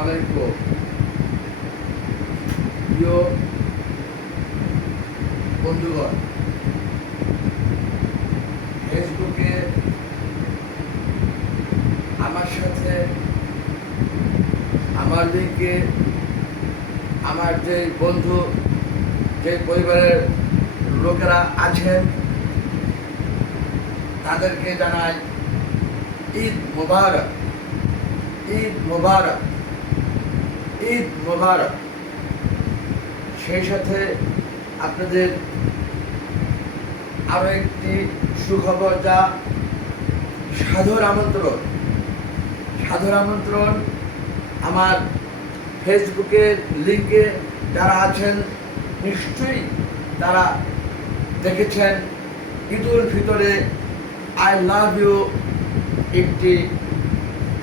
আলাইকুম প্রিয় বন্ধুগণ, ফেসবুকে আমার সাথে আমার লিঙ্কে আমার যে বন্ধু, যে পরিবারের লোকেরা আছেন, তাদেরকে জানাই ঈদ মোবারক। ঈদ মোবারক। ঈদ মোবারক। সেই সাথে আপনাদের আরও একটি সুখবর যা সাধুর আমন্ত্রণ। সাধুর আমন্ত্রণ আমার ফেসবুকের লিঙ্কে যারা আছেন, নিশ্চয়ই তারা দেখেছেন ঈদুল ফিতরে আই লাভ ইউ একটি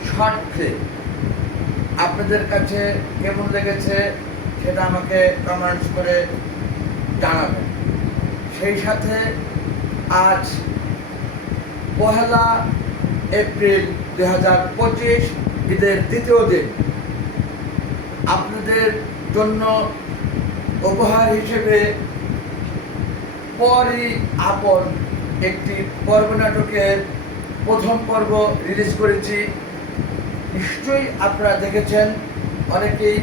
শর্ট ফিল্ম আপনাদের কাছে কেমন লেগেছে সেটা আমাকে কমেন্টস করে জানাবেন। সেই সাথে আজ পহেলা এপ্রিল দুই হাজার পঁচিশ ঈদের দ্বিতীয় দিন আপনাদের জন্য উপহার হিসেবে পরই আপন একটি পর্ব নাটকের প্রথম পর্ব রিলিজ করেছি। নিশ্চয়ই আপনারা দেখেছেন, অনেকেই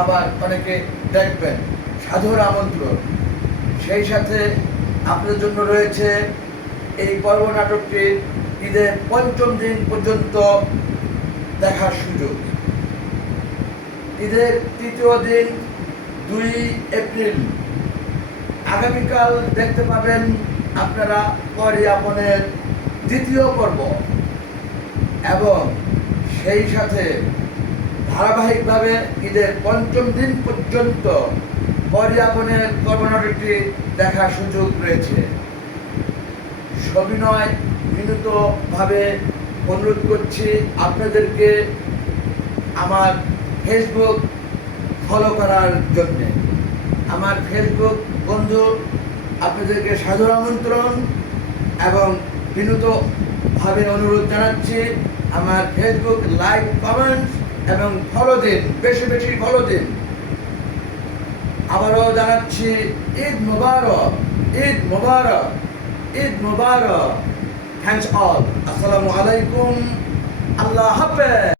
আবার অনেকে দেখবেন। সাধুর আমন্ত্রণ। সেই সাথে আপনাদের জন্য রয়েছে এই পর্ব নাটকটি ঈদের পঞ্চম দিন পর্যন্ত দেখার সুযোগ। ঈদের তৃতীয় দিন, দুই এপ্রিল। আগামীকাল দেখতে পাবেন আপনারা পরে আপনের দ্বিতীয় পর্ব। এবং সেই সাথে ধারাবাহিকভাবে ঈদের পঞ্চম দিন পর্যন্ত পরিয়াপনের কর্মনাটকটি দেখার সুযোগ রয়েছে। সবিনয় বিনীতভাবে অনুরোধ করছি আপনাদেরকে আমার ফেসবুক ফলো করার জন্যে। আমার ফেসবুক বন্ধু, আপনাদেরকে সাদর আমন্ত্রণ এবং বিনীতভাবে অনুরোধ জানাচ্ছি আমার ফেসবুক লাইক কমেন্টস এবং ফলো দিন, বেশি বেশি ফলো দিন। আবারও জানাচ্ছি, ঈদ মুবারক ঈদ মুবারক ঈদ মুবারক। থ্যাংকস অল আসসালামু আলাইকুম। আল্লাহ হাফেজ।